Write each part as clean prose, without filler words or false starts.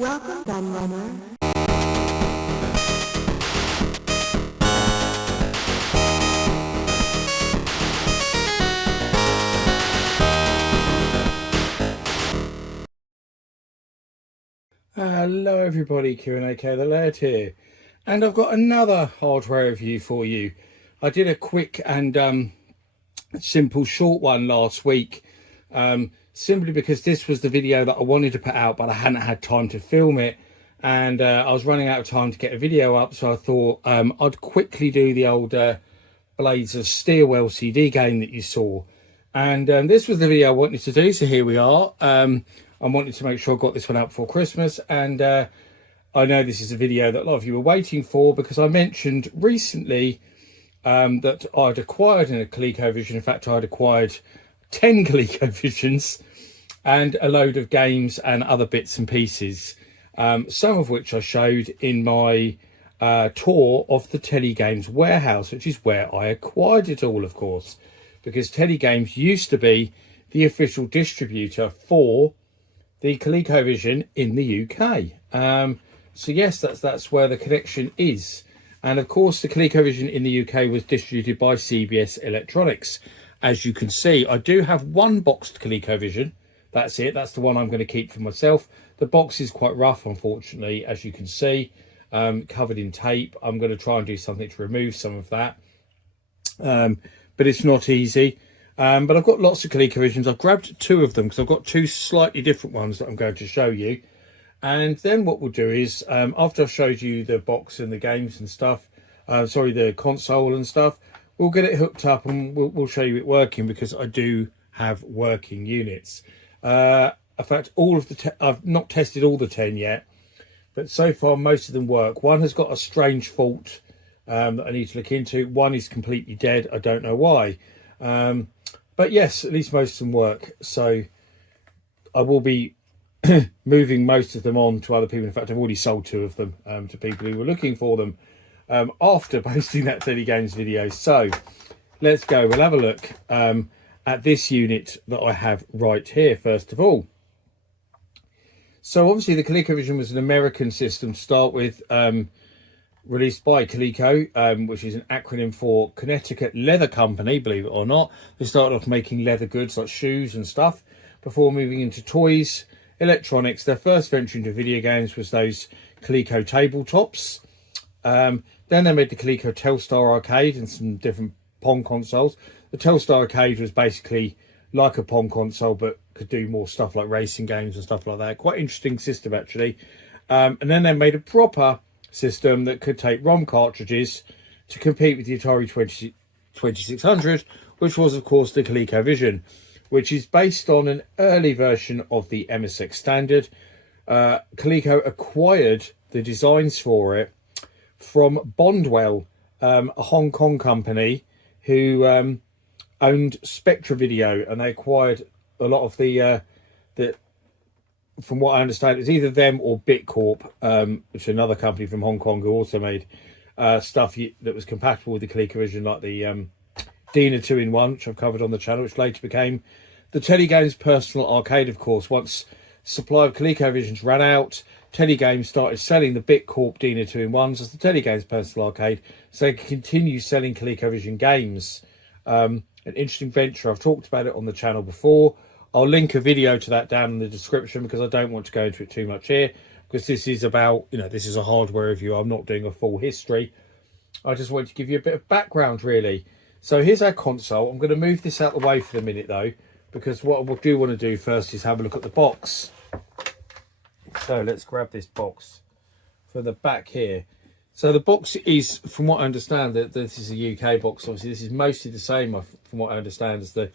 Welcome, gun runner. Hello everybody, Q&AK the Laird here, and I've got another hardware review for you. I did a quick and simple short one last week, simply because this was the video that I wanted to put out, but I hadn't had time to film it, and I was running out of time to get a video up, so I thought I'd quickly do the old Blades of Steel LCD game that you saw. And this was the video I wanted to do, so here we are. I wanted to make sure I got this one out before Christmas, and I know this is a video that a lot of you were waiting for, because I mentioned recently that I'd acquired a ColecoVision. In fact, I'd acquired 10 ColecoVisions and a load of games and other bits and pieces, some of which I showed in my tour of the Telegames warehouse, which is where I acquired it all, of course, because Telegames used to be the official distributor for the ColecoVision in the UK. So yes, that's where the connection is. And of course, the ColecoVision in the UK was distributed by CBS Electronics. As you can see, I do have one boxed ColecoVision. That's it. That's the one I'm going to keep for myself. The box is quite rough, unfortunately, as you can see, covered in tape. I'm going to try and do something to remove some of that, but it's not easy. But I've got lots of ColecoVisions. I've grabbed two of them because I've got two slightly different ones that I'm going to show you. And then what we'll do is, after I've showed you the box and the games and stuff, the console and stuff, we'll get it hooked up and we'll show you it working, because I do have working units. In fact, I've not tested all the 10 yet, but so far most of them work. One has got a strange fault that I need to look into. One is completely dead. I don't know why. But yes, at least most of them work. So I will be moving most of them on to other people. In fact, I've already sold two of them to people who were looking for them after posting that Telegames video. So let's go. We'll have a look at this unit that I have right here, first of all. So obviously the ColecoVision was an American system to start with, released by Coleco, which is an acronym for Connecticut Leather Company, believe it or not. They started off making leather goods like shoes and stuff before moving into toys, electronics. Their first venture into video games was those Coleco tabletops. Then they made the Coleco Telstar Arcade and some different Pong consoles. The Telstar Arcade was basically like a Pong console, but could do more stuff like racing games and stuff like that. Quite interesting system, actually. And then they made a proper system that could take ROM cartridges to compete with the Atari 2600, which was of course the ColecoVision, which is based on an early version of the MSX standard. Coleco acquired the designs for it from Bondwell, a Hong Kong company who owned Spectra Video, and they acquired a lot of the from what I understand, it's either them or Bitcorp, which is another company from Hong Kong who also made stuff that was compatible with the ColecoVision, like the Dina 2-in-1, which I've covered on the channel, which later became the Telegames Personal Arcade, of course. Once supply of ColecoVisions ran out, Telegames started selling the Bitcorp Dina 2-in-1s as the Telegames Personal Arcade, so they could continue selling ColecoVision games. An interesting venture. I've talked about it on the channel before. I'll link a video to that down in the description, because I don't want to go into it too much here, because this is about, this is a hardware review. I'm not doing a full history. I just wanted to give you a bit of background, really. So here's our console. I'm going to move this out of the way for the minute, though, because what I do want to do first is have a look at the box. So let's grab this box for the back here. So the box is, from what I understand, that this is a UK box. Obviously, this is mostly the same, from what I understand, as the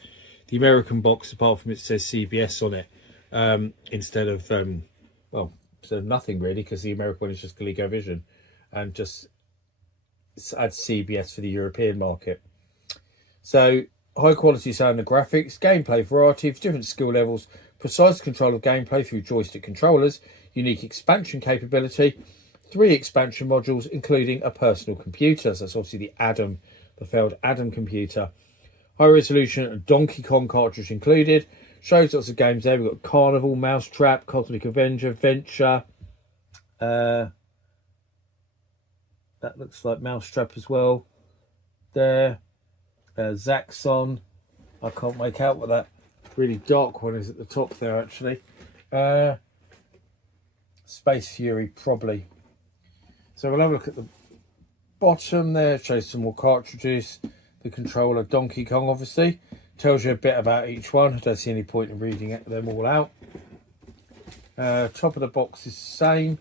American box, apart from it says CBS on it, instead of so nothing really, because the American one is just ColecoVision, and just adds CBS for the European market. So high quality sound and graphics, gameplay variety of different skill levels, precise control of gameplay through joystick controllers, unique expansion capability, 3 expansion modules, including a personal computer. So that's obviously the failed Adam computer. High resolution Donkey Kong cartridge included. Shows lots of games there. We've got Carnival, Mousetrap, Cosmic Avenger, Venture, That looks like mousetrap as well. There, Zaxxon. I can't make out what that really dark one is at the top there, actually. Space Fury, probably. So we'll have a look at the bottom there. Shows some more cartridges. The controller, Donkey Kong, obviously. Tells you a bit about each one. I don't see any point in reading them all out. Top of the box is the same.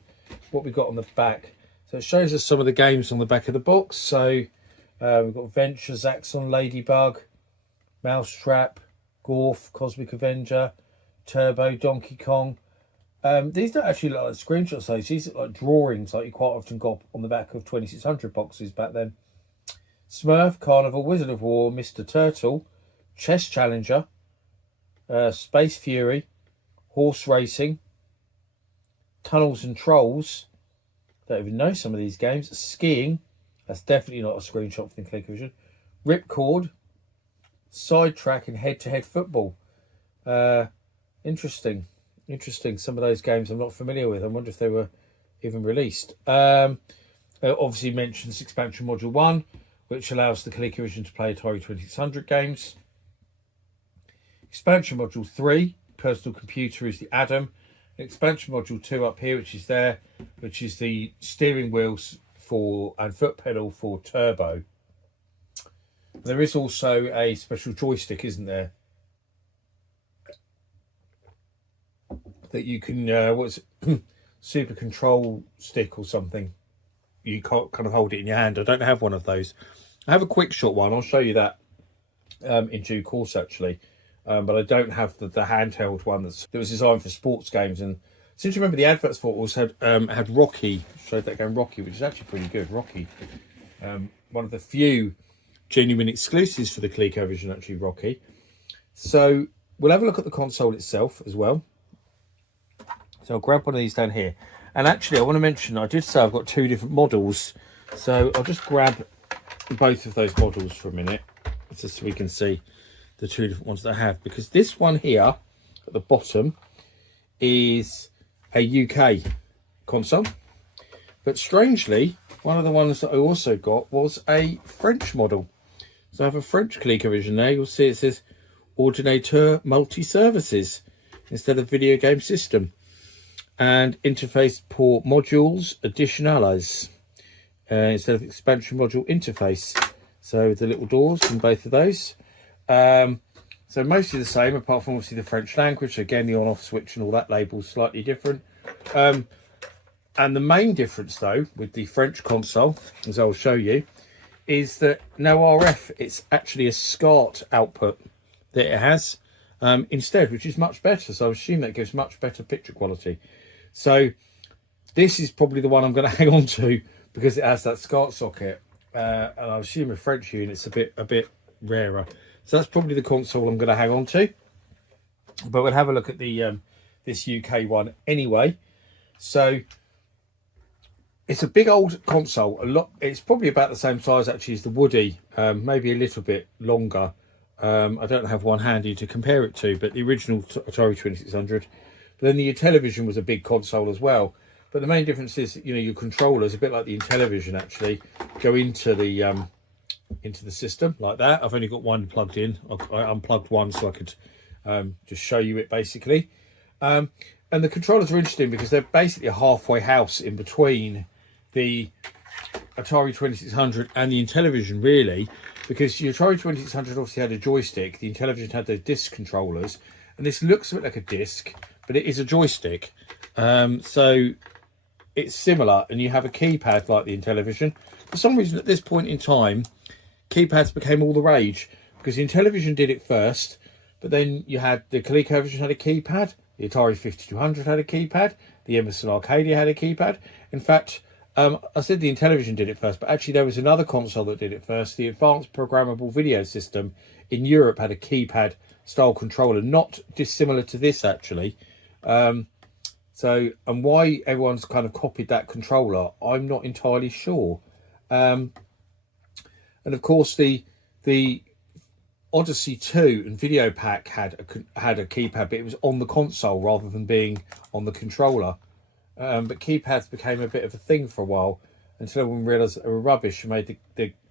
What we've got on the back. So it shows us some of the games on the back of the box. So we've got Venture, Zaxxon, Ladybug, Mousetrap, Gorf, Cosmic Avenger, Turbo, Donkey Kong. These don't actually look like screenshots, though. These look like drawings, like you quite often got on the back of 2600 boxes back then. Smurf, Carnival, Wizard of War, Mr. Turtle, Chess Challenger, Space Fury, Horse Racing, Tunnels and Trolls. Don't even know some of these games. Skiing. That's definitely not a screenshot from the ColecoVision. Ripcord, Sidetrack, and Head-to-Head Football. Interesting. Some of those games I'm not familiar with. I wonder if they were even released. Obviously mentions expansion module 1, which allows the ColecoVision to play Atari 2600 games. Expansion module 3, personal computer, is the Atom. Expansion module 2 up here, which is there, which is the steering wheels and foot pedal for Turbo. There is also a special joystick, isn't there? That you can, what's it? Super control stick or something. You can't kind of hold it in your hand. I don't have one of those. I have a quick shot one. I'll show you that in due course, actually. But I don't have the handheld one that was designed for sports games. And since you remember the adverts for it also had Rocky, showed that game Rocky, which is actually pretty good. Rocky, one of the few genuine exclusives for the ColecoVision, actually, Rocky. So we'll have a look at the console itself as well. So I'll grab one of these down here. And actually, I want to mention, I did say I've got two different models. So I'll just grab both of those models for a minute, just so we can see the two different ones that I have. Because this one here, at the bottom, is a UK console. But strangely, one of the ones that I also got was a French model. So I have a French ColecoVision there. You'll see it says Ordinateur Multi-Services instead of Video Game System. And interface port modules additionales instead of expansion module interface. So the little doors in both of those. So mostly the same, apart from obviously the French language. Again, the on-off switch and all that label's slightly different. And the main difference, though, with the French console, as I'll show you, is that no RF. It's actually a SCART output that it has instead, which is much better. So I assume that gives much better picture quality. So this is probably the one I'm going to hang on to because it has that SCART socket. And I assume a French unit's a bit rarer. So that's probably the console I'm going to hang on to. But we'll have a look at the this UK one anyway. So it's a big old console. It's probably about the same size actually as the Woody, maybe a little bit longer. I don't have one handy to compare it to, but the original Atari 2600. But then the Intellivision was a big console as well. But the main difference is, you know, your controllers, a bit like the Intellivision, actually go into the system like that. I've only got one plugged in. I unplugged one so I could just show you it basically. And the controllers are interesting because they're basically a halfway house in between the Atari 2600 and the Intellivision, really, because the Atari 2600 obviously had a joystick. The Intellivision had those disc controllers, and this looks a bit like a disc, but it is a joystick. So it's similar, and you have a keypad like the Intellivision. For some reason, at this point in time, keypads became all the rage because the Intellivision did it first, but then you had the ColecoVision had a keypad, the Atari 5200 had a keypad, the Emerson Arcadia had a keypad. In fact, I said the Intellivision did it first, but actually there was another console that did it first. The Advanced Programmable Video System in Europe had a keypad style controller, not dissimilar to this actually. And why everyone's kind of copied that controller, I'm not entirely sure. And of course, the Odyssey 2 and Video Pack had a keypad, but it was on the console rather than being on the controller. but keypads became a bit of a thing for a while until everyone realised that they were rubbish and made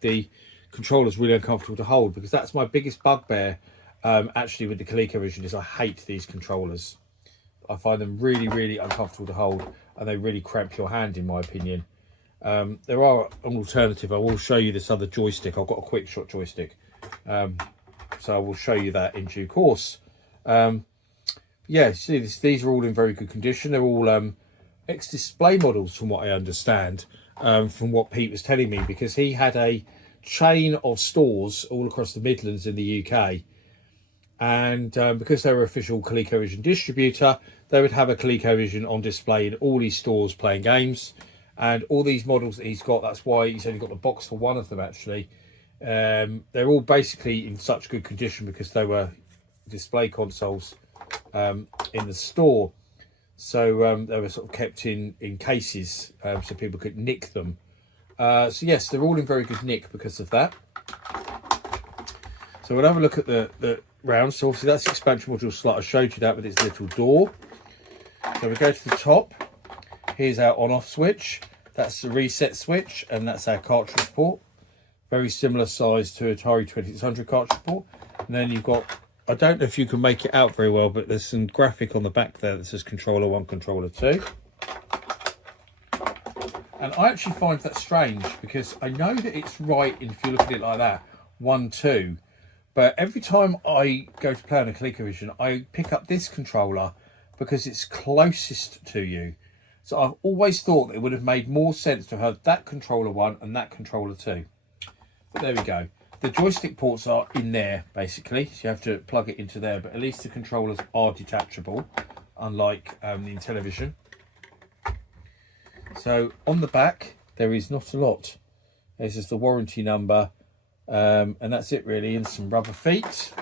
the controllers really uncomfortable to hold, because that's my biggest bugbear actually with the ColecoVision, is I hate these controllers. I find them really, really uncomfortable to hold, and they really cramp your hand, in my opinion. There are an alternative. I will show you this other joystick. I've got a quick shot joystick, so I will show you that in due course. Yeah, see, these are all in very good condition. They're all ex-display models, from what I understand, from what Pete was telling me, because he had a chain of stores all across the Midlands in the UK, and because they were official ColecoVision distributor, they would have a ColecoVision on display in all these stores playing games. And all these models that he's got, that's why he's only got the box for one of them actually. They're all basically in such good condition because they were display consoles in the store. So they were sort of kept in cases so people could nick them. So yes, they're all in very good nick because of that. So we'll have a look at the round. So obviously that's the expansion module slot. I showed you that with its little door. So we go to the top. Here's our on-off switch. That's the reset switch, and that's our cartridge port. Very similar size to Atari 2600 cartridge port. And then you've got, I don't know if you can make it out very well, but there's some graphic on the back there that says controller 1, controller 2. And I actually find that strange, because I know that it's right if you look at it like that, 1, 2. But every time I go to play on a ColecoVision, I pick up this controller because it's closest to you. So I've always thought that it would have made more sense to have that controller 1 and that controller 2. But there we go. The joystick ports are in there, basically. So you have to plug it into there. But at least the controllers are detachable, unlike the Intellivision. So on the back, there is not a lot. This is the warranty number. And that's it, really. And some rubber feet.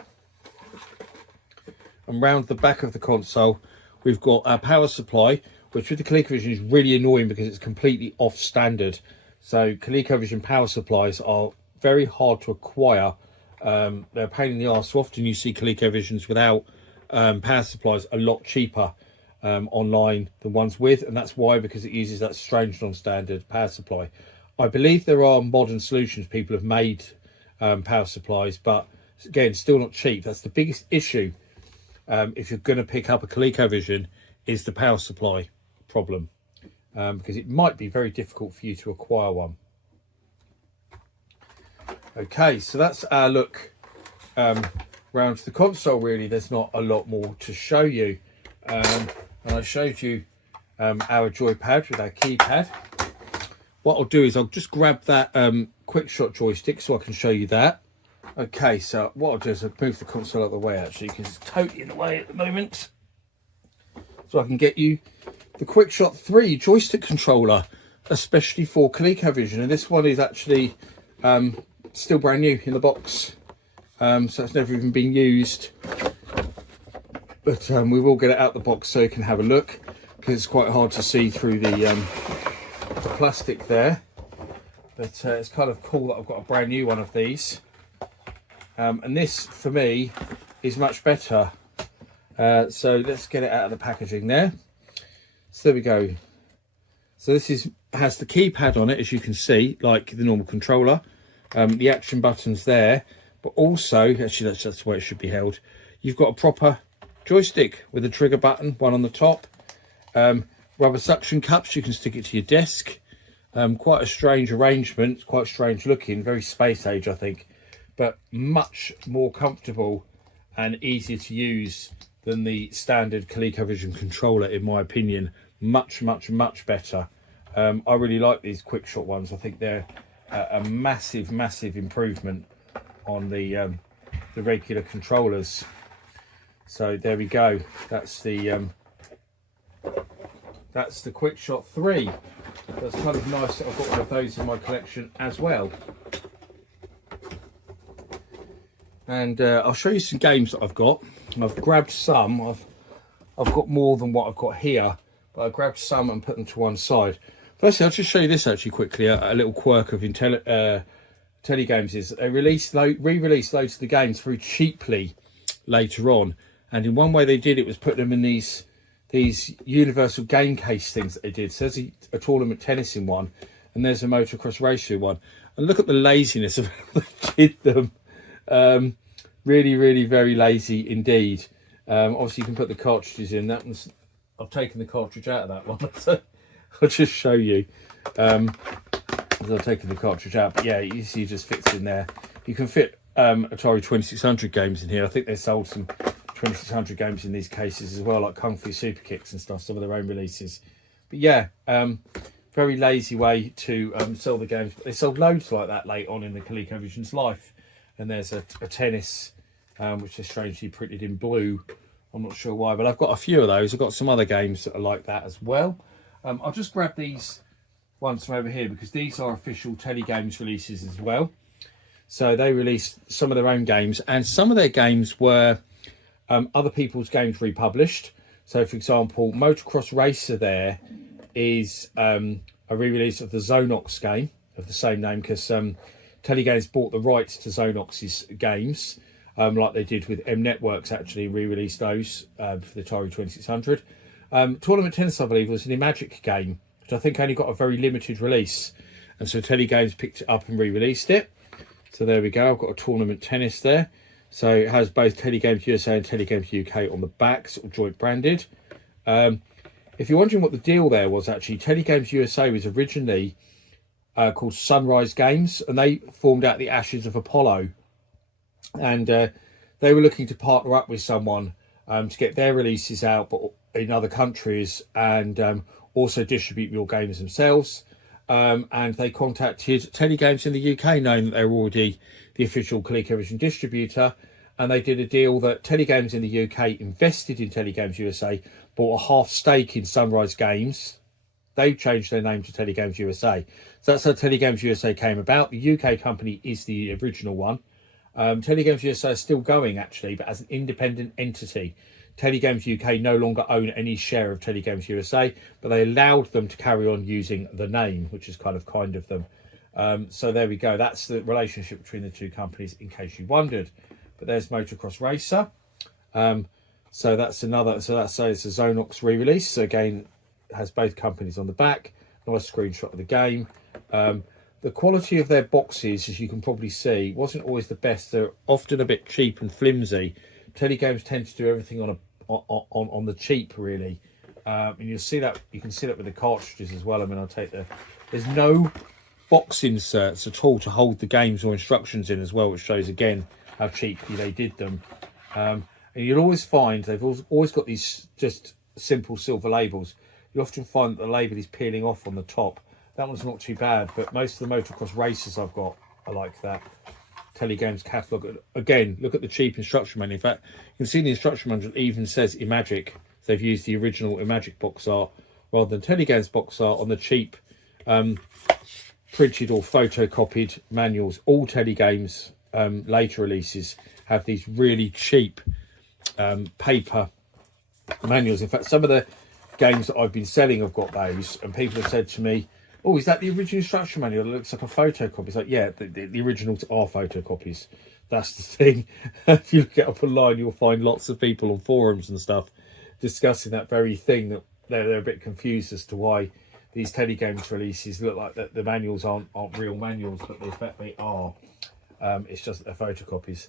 And round the back of the console, we've got our power supply, which with the ColecoVision is really annoying because it's completely off standard. So ColecoVision power supplies are very hard to acquire. They're a pain in the arse. So often you see ColecoVisions without power supplies a lot cheaper online than ones with, and that's why, because it uses that strange non-standard power supply. I believe there are modern solutions. People have made power supplies, but again, still not cheap. That's the biggest issue if you're going to pick up a ColecoVision, is the power supply problem, because it might be very difficult for you to acquire one. Okay, so that's our look round the console. Really, there's not a lot more to show you, and I showed you our joypad with our keypad. What I'll do is I'll just grab that quick shot joystick so I can show you that. Okay, so what I'll do is I'll move the console out of the way, actually, because it's totally in the way at the moment, so I can get you the QuickShot 3 joystick controller, especially for ColecoVision. And this one is actually still brand new in the box, so it's never even been used. But we will get it out the box so you can have a look, because it's quite hard to see through the plastic there. But it's kind of cool that I've got a brand new one of these. And this, for me, is much better. So let's get it out of the packaging there. So there we go. So this has the keypad on it, as you can see, like the normal controller. The action buttons there, but also, actually that's the way it should be held. You've got a proper joystick with a trigger button, one on the top. Rubber suction cups, you can stick it to your desk. Quite a strange arrangement, quite strange looking, very space age, I think, but much more comfortable and easier to use than the standard ColecoVision controller, in my opinion. Much better. I really like these quick shot ones. I think they're a massive improvement on the regular controllers. So there we go. That's the QuickShot 3. That's kind of nice that I've got one of those in my collection as well. And I'll show you some games that I've got. I've grabbed some. I've got more than what I've got here, but I grabbed some and put them to one side. Firstly, I'll just show you this actually quickly. A little quirk of Telegames is that they re-release loads of the games very cheaply later on. And in one way they did it was put them in these these universal game case things that they did. So there's a tournament tennis in one, and there's a motocross racer in one. And look at the laziness of how they did them. Really, really very lazy indeed. Obviously, you can put the cartridges in. That one's, I've taken the cartridge out of that one. So I'll just show you. I've taken the cartridge out. But yeah, you see, it just fits in there. You can fit Atari 2600 games in here. I think they sold some 2600 games in these cases as well, like Kung Fu Super Kicks and stuff, some of their own releases. But yeah, very lazy way to sell the games. But they sold loads like that late on in the ColecoVision's life. And there's a tennis, which is strangely printed in blue. I'm not sure why, but I've got a few of those. I've got some other games that are like that as well. I'll just grab these ones from over here because these are official Telegames releases as well. So they released some of their own games, and some of their games were other people's games republished. So, for example, Motocross Racer there is a re-release of the Zonox game of the same name, because Telegames bought the rights to Zonox's games, like they did with M Networks, actually re-released those for the Atari 2600. Tournament Tennis, I believe, was an Imagic game, which I think only got a very limited release. And so Telegames picked it up and re-released it. So there we go. I've got a Tournament Tennis there. So it has both Telegames USA and Telegames UK on the back, sort of joint branded. If you're wondering what the deal there was, actually, Telegames USA was originally called Sunrise Games, and they formed out the ashes of Apollo. And they were looking to partner up with someone to get their releases out, but in other countries, and also distribute your games themselves. And they contacted Telegames in the UK, knowing that they were already the official ColecoVision distributor, and they did a deal that Telegames in the UK invested in Telegames USA, bought a half stake in Sunrise Games. They changed their name to Telegames USA. So that's how Telegames USA came about. The UK company is the original one. Telegames USA is still going, actually, but as an independent entity. Telegames UK no longer own any share of Telegames USA, but they allowed them to carry on using the name, which is kind of them. So there we go. That's the relationship between the two companies, in case you wondered. But there's Motocross Racer. So that's another. So that's it's a Zonox re-release. So again, it has both companies on the back. Nice screenshot of the game. The quality of their boxes, as you can probably see, wasn't always the best. They're often a bit cheap and flimsy. Telegames tend to do everything on the cheap, really, and you'll see that. You can see that with the cartridges as well. I mean, there's no box inserts at all to hold the games or instructions in as well, which shows again how cheaply they did them. And you'll always find they've always got these just simple silver labels. You often find that the label is peeling off on the top. That one's not too bad, but most of the motocross racers I've got are like that. Telegames catalogue. Again, look at the cheap instruction manual. In fact, you can see the instruction manual even says Imagic. They've used the original Imagic box art rather than Telegames box art on the cheap printed or photocopied manuals. All Telegames later releases have these really cheap paper manuals. In fact, some of the games that I've been selling have got those, and people have said to me, "Oh, is that the original instruction manual? It looks like a photocopy." It's like, yeah, the originals are photocopies. That's the thing. If you look it up online, you'll find lots of people on forums and stuff discussing that very thing, that they're a bit confused as to why these Telegames releases look like that the manuals aren't real manuals, but in fact they are. It's just that they're photocopies.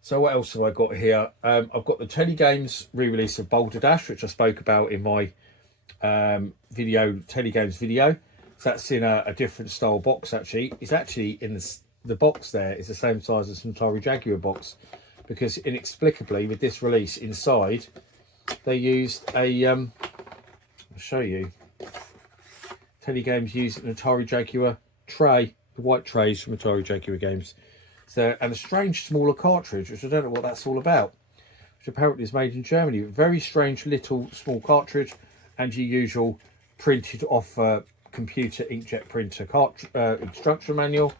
So what else have I got here? I've got the Telegames re-release of Boulder Dash, which I spoke about in my Telegames video. So that's in a different style box. Actually, it's actually in the box there is the same size as an Atari Jaguar box, because inexplicably with this release inside they used a I'll show you. Telegames used an Atari Jaguar tray, the white trays from Atari Jaguar games. So, and a strange smaller cartridge, which I don't know what that's all about, which apparently is made in Germany. Very strange little small cartridge, and your usual printed off computer inkjet printer instruction manual,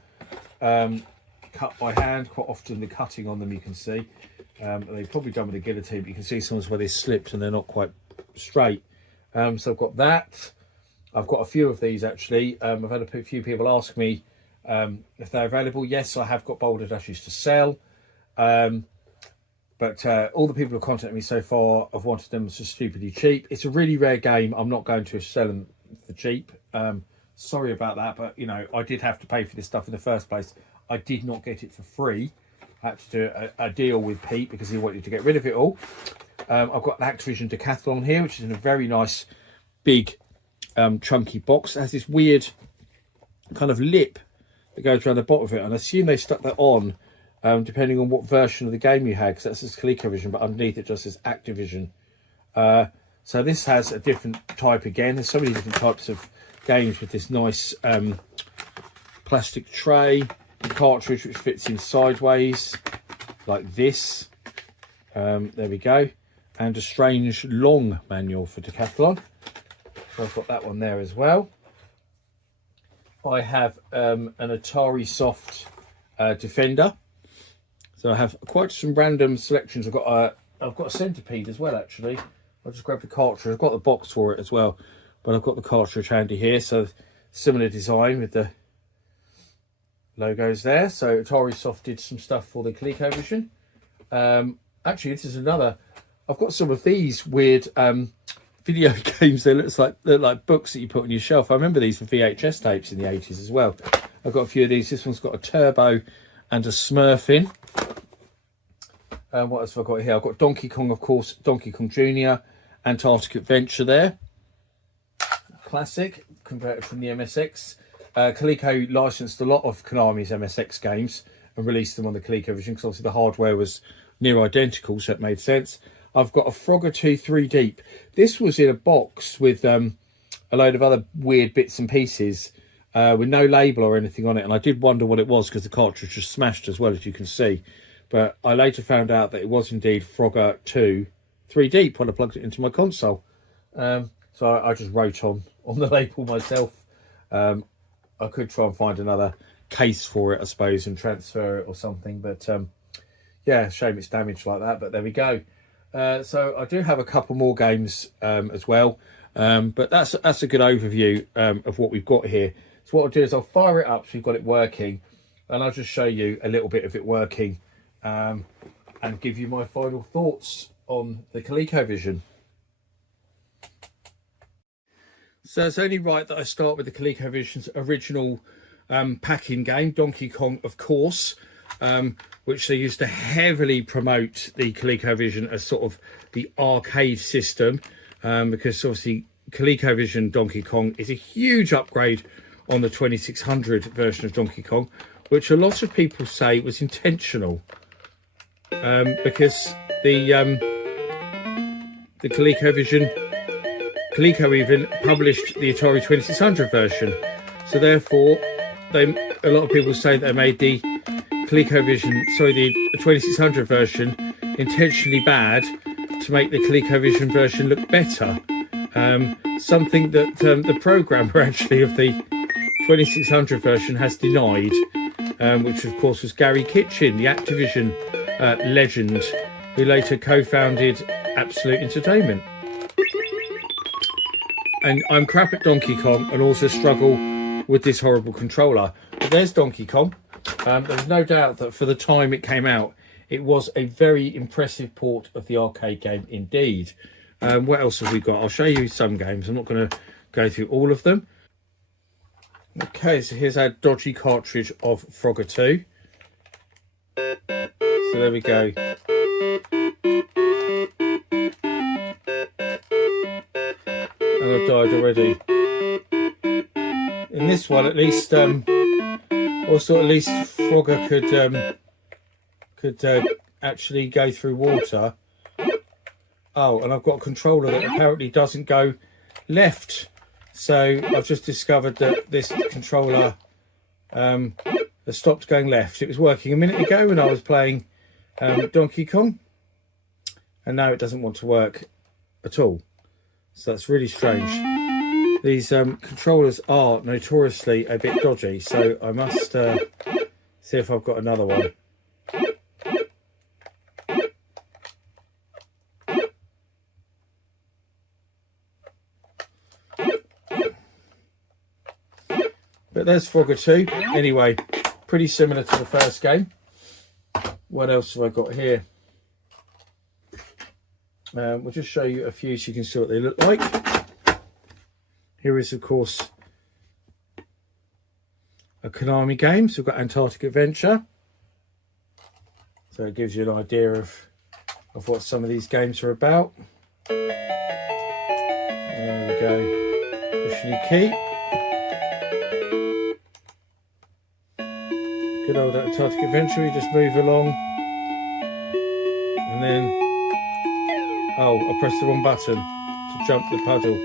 cut by hand. Quite often the cutting on them you can see. They've probably done with a guillotine, but you can see some where they slipped and they're not quite straight. So I've got that. I've got a few of these actually. I've had a few people ask me if they're available. Yes, I have got Boulder Dashes to sell. But all the people who contacted me so far have wanted them so stupidly cheap. It's a really rare game. I'm not going to sell them for cheap. Sorry about that, but you know, I did have to pay for this stuff in the first place. I did not get it for free. I had to do a deal with Pete because he wanted to get rid of it all. I've got an Activision Decathlon here, which is in a very nice, big, chunky box. It has this weird kind of lip that goes around the bottom of it, and I assume they stuck that on depending on what version of the game you had, because that says ColecoVision, but underneath it just says Activision. So this has a different type again. There's so many different types of games with this nice plastic tray, the cartridge which fits in sideways like this. There we go. And a strange long manual for Decathlon. So I've got that one there as well. I have an Atari Soft Defender. So I have quite some random selections. I've got a Centipede as well, actually. I'll just grab the cartridge. I've got the box for it as well, but I've got the cartridge handy here. So similar design with the logos there. So Atari Soft did some stuff for the ColecoVision. Actually, this is another. I've got some of these weird video games. They look like books that you put on your shelf. I remember these for VHS tapes in the 80s as well. I've got a few of these. This one's got a turbo and a Smurf in. What else have I got here? I've got Donkey Kong, of course, Donkey Kong Jr., Antarctic Adventure there. Classic, converted from the MSX. Coleco licensed a lot of Konami's MSX games and released them on the ColecoVision because obviously the hardware was near identical, so it made sense. I've got a Frogger 2 3 Deep. This was in a box with a load of other weird bits and pieces with no label or anything on it, and I did wonder what it was because the cartridge was smashed as well, as you can see. But I later found out that it was indeed Frogger 2 3 Deep when I plugged it into my console. So I just wrote on the label myself. I could try and find another case for it, I suppose, and transfer it or something. But yeah, shame it's damaged like that, but there we go. So I do have a couple more games as well. But that's a good overview of what we've got here. So what I'll do is I'll fire it up so you've got it working, and I'll just show you a little bit of it working. And give you my final thoughts on the ColecoVision. So it's only right that I start with the ColecoVision's original packing game, Donkey Kong, of course, which they used to heavily promote the ColecoVision as sort of the arcade system, because obviously ColecoVision Donkey Kong is a huge upgrade on the 2600 version of Donkey Kong, which a lot of people say was intentional. Because the ColecoVision, Coleco even published the Atari 2600 version, so therefore a lot of people say that they made the the 2600 version intentionally bad to make the ColecoVision version look better. Something that the programmer actually of the 2600 version has denied, which of course was Gary Kitchen, the Activision legend, who later co-founded Absolute Entertainment. And I'm crap at Donkey Kong and also struggle with this horrible controller. But there's Donkey Kong. There's no doubt that for the time it came out, it was a very impressive port of the arcade game indeed. What else have we got? I'll show you some games. I'm not going to go through all of them. Okay, so here's our dodgy cartridge of Frogger 2. So there we go. And I've died already. In this one, at least, also at least Frogger could actually go through water. Oh, and I've got a controller that apparently doesn't go left. So I've just discovered that this controller has stopped going left. It was working a minute ago when I was playing Donkey Kong, and now it doesn't want to work at all. So that's really strange. These controllers are notoriously a bit dodgy, so I must see if I've got another one. But there's Frogger 2. Anyway, pretty similar to the first game. What else have I got here? We'll just show you a few so you can see what they look like. Here is, of course, a Konami game. So we've got Antarctic Adventure. So it gives you an idea of what some of these games are about. There we go. Pushing your key. Good old Antarctic Adventure. We just move along. And then, oh, I pressed the wrong button to jump the puddle.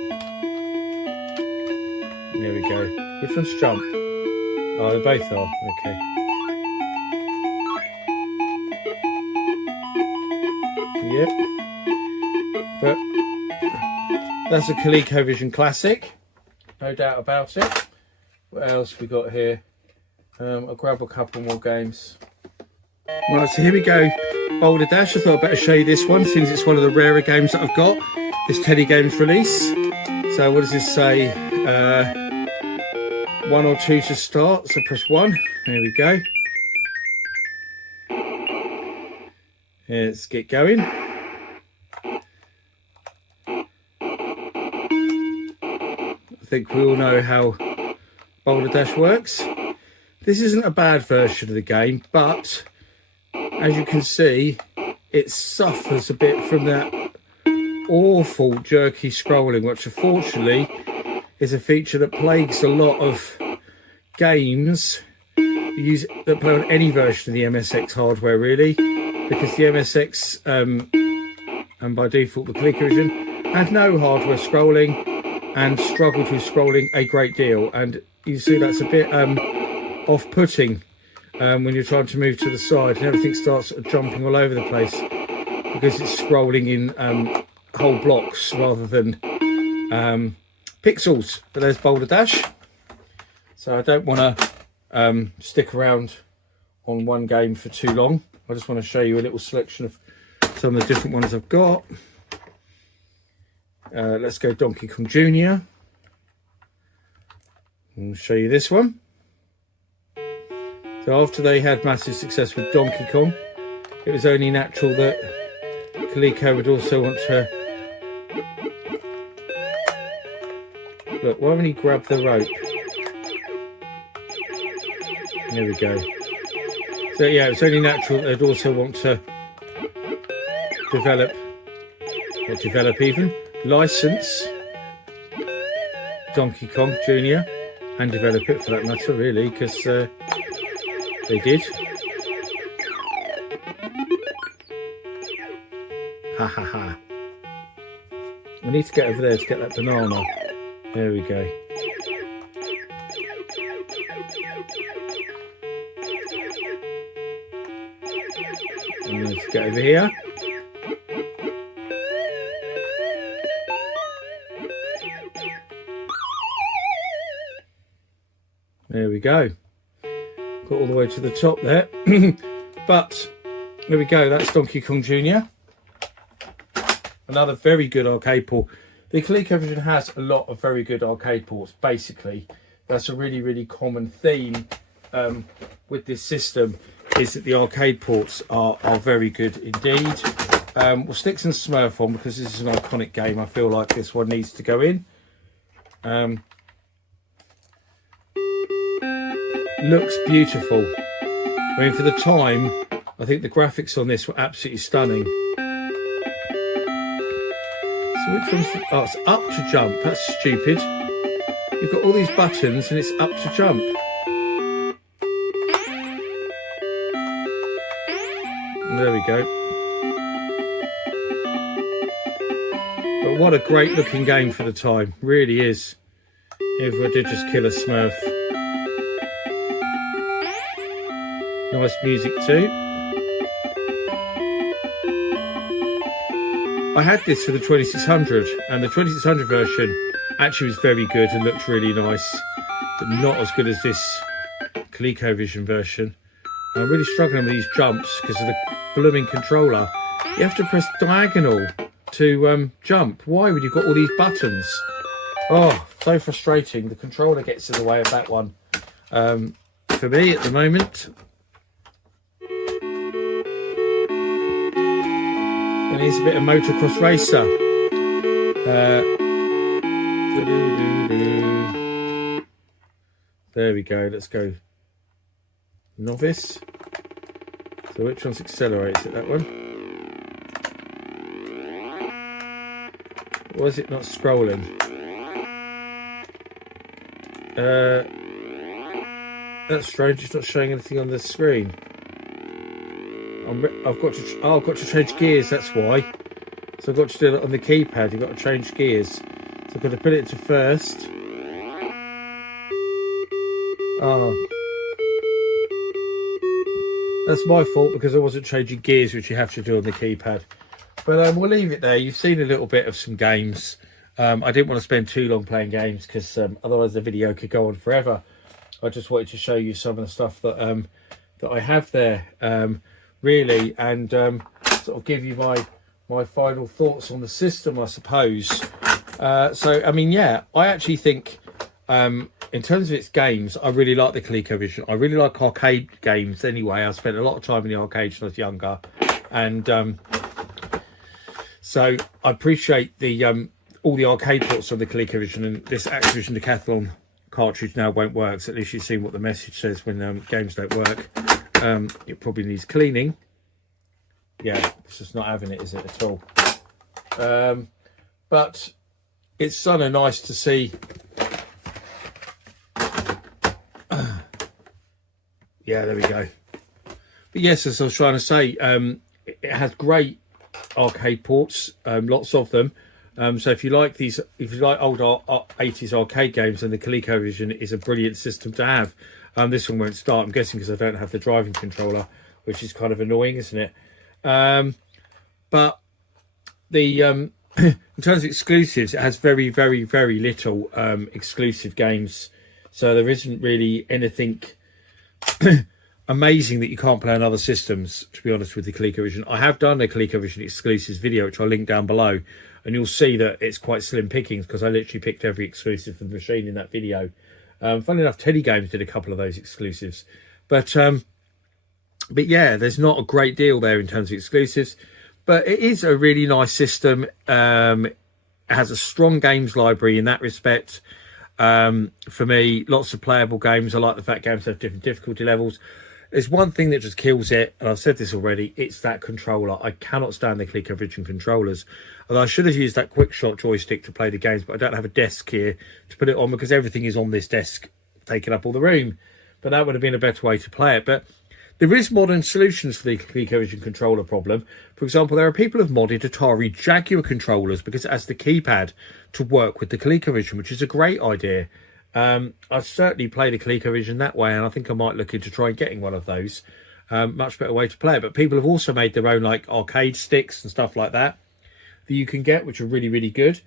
There we go. Which one's jump? Oh, they both are. Okay. Yep. But that's a ColecoVision classic. No doubt about it. What else we got here? I'll grab a couple more games. Right, so here we go. Boulder Dash. I thought I'd better show you this one since it's one of the rarer games that I've got. This Teddy Games release. So what does this say? 1 or 2 to start. So press 1. There we go. Let's get going. I think we all know how Boulder Dash works. This isn't a bad version of the game, but as you can see, it suffers a bit from that awful jerky scrolling, which unfortunately is a feature that plagues a lot of games that play on any version of the MSX hardware, really, because the MSX and by default the ColecoVision have no hardware scrolling and struggle to scrolling a great deal, and you see that's a bit off-putting when you're trying to move to the side and everything starts sort of jumping all over the place because it's scrolling in whole blocks rather than pixels. But there's Boulder Dash. So I don't want to stick around on one game for too long. I just want to show you a little selection of some of the different ones I've got. Let's go Donkey Kong Jr. I'll show you this one. So after they had massive success with Donkey Kong, it was only natural that Coleco would also want to... Look, why won't he grab the rope? There we go. So yeah, it's only natural that they'd also want to license Donkey Kong Jr. and develop it for that matter, really, because they did. Ha ha ha. I need to get over there to get that banana. There we go. I need to get over here. There we go. Got all the way to the top there. But there we go, that's Donkey Kong Jr. Another very good arcade port. The ColecoVision has a lot of very good arcade ports, basically. That's a really, really common theme with this system, is that the arcade ports are very good indeed. We'll stick some Smurf on because this is an iconic game. I feel like this one needs to go in. Looks beautiful. I mean, for the time, I think the graphics on this were absolutely stunning. So which one's... Oh, it's up to jump. That's stupid. You've got all these buttons and it's up to jump. There we go. But what a great looking game for the time. Really is. If I did just kill a Smurf. Nice music too. I had this for the 2600, and the 2600 version actually was very good and looked really nice, but not as good as this ColecoVision version. I'm really struggling with these jumps because of the blooming controller. You have to press diagonal to jump. Why would you got all these buttons? Oh, so frustrating. The controller gets in the way of that one. For me at the moment. And here's a bit of Motocross Racer. There we go. Let's go Novice. So which one's accelerates it? That one. Why is it not scrolling? That's strange. It's not showing anything on the screen. I've got to change gears. That's why. So I've got to do it on the keypad. You've got to change gears. So I've got to put it to first. Oh, that's my fault because I wasn't changing gears, which you have to do on the keypad. But we'll leave it there. You've seen a little bit of some games. I didn't want to spend too long playing games because otherwise the video could go on forever. I just wanted to show you some of the stuff that that I have there, really, and sort of give you my final thoughts on the system, I suppose. So, I mean, yeah, I actually think in terms of its games, I really like the ColecoVision. I really like arcade games anyway. I spent a lot of time in the arcades when I was younger, and so I appreciate the all the arcade ports of the ColecoVision, and this Activision Decathlon cartridge now won't work. So at least you've seen what the message says when games don't work. It probably needs cleaning. Yeah, it's just not having it, is it, at all? But it's kind of nice to see. Yeah, there we go. But yes, as I was trying to say, it has great arcade ports, lots of them. So if you like these, if you like old 80s arcade games, then the ColecoVision is a brilliant system to have. This one won't start, I'm guessing, because I don't have the driving controller, which is kind of annoying, isn't it? But the in terms of exclusives, it has very, very, very little exclusive games. So there isn't really anything amazing that you can't play on other systems, to be honest, with the ColecoVision. I have done a ColecoVision exclusives video, which I'll link down below, and you'll see that it's quite slim pickings because I literally picked every exclusive for the machine in that video. Funny enough, Teddy Games did a couple of those exclusives, but yeah, there's not a great deal there in terms of exclusives, but it is a really nice system. It has a strong games library in that respect. For me, lots of playable games. I like the fact games have different difficulty levels. There's one thing that just kills it, and I've said this already, it's that controller. I cannot stand the ColecoVision controllers. Although I should have used that quick shot joystick to play the games, but I don't have a desk here to put it on because everything is on this desk, taking up all the room. But that would have been a better way to play it. But there is modern solutions for the ColecoVision controller problem. For example, there are people who have modded Atari Jaguar controllers because it has the keypad to work with the ColecoVision, which is a great idea. I've certainly played a ColecoVision that way, and I think I might look into trying getting one of those. Much better way to play it. But people have also made their own like arcade sticks and stuff like that you can get, which are really, really good.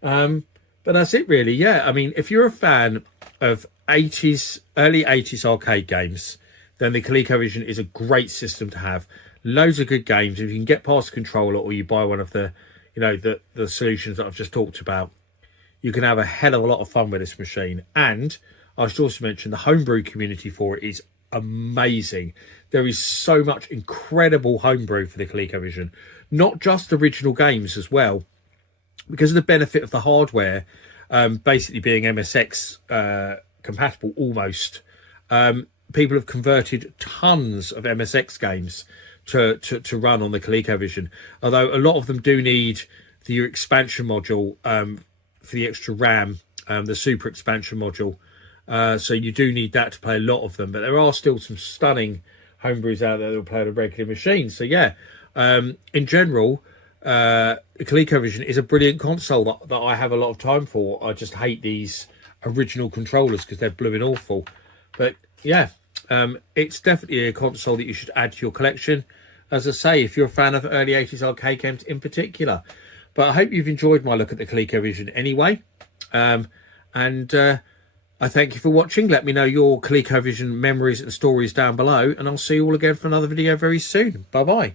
But that's it really. Yeah, I mean, if you're a fan of early 80s arcade games, then the ColecoVision is a great system to have. Loads of good games. If you can get past the controller, or you buy one of the, you know, the solutions that I've just talked about, you can have a hell of a lot of fun with this machine. And I should also mention the homebrew community for it is amazing. There is so much incredible homebrew for the ColecoVision, not just original games as well, because of the benefit of the hardware, basically being MSX compatible almost. People have converted tons of MSX games to run on the ColecoVision, although a lot of them do need the expansion module for the extra RAM, the super expansion module. So you do need that to play a lot of them, but there are still some stunning homebrews out there that will play on a regular machine. So yeah, in general, the ColecoVision is a brilliant console that I have a lot of time for. I just hate these original controllers because they're blooming awful. But yeah, it's definitely a console that you should add to your collection, as I say, if you're a fan of early 80s arcade games in particular. But I hope you've enjoyed my look at the ColecoVision anyway. I thank you for watching. Let me know your ColecoVision memories and stories down below, and I'll see you all again for another video very soon. Bye bye.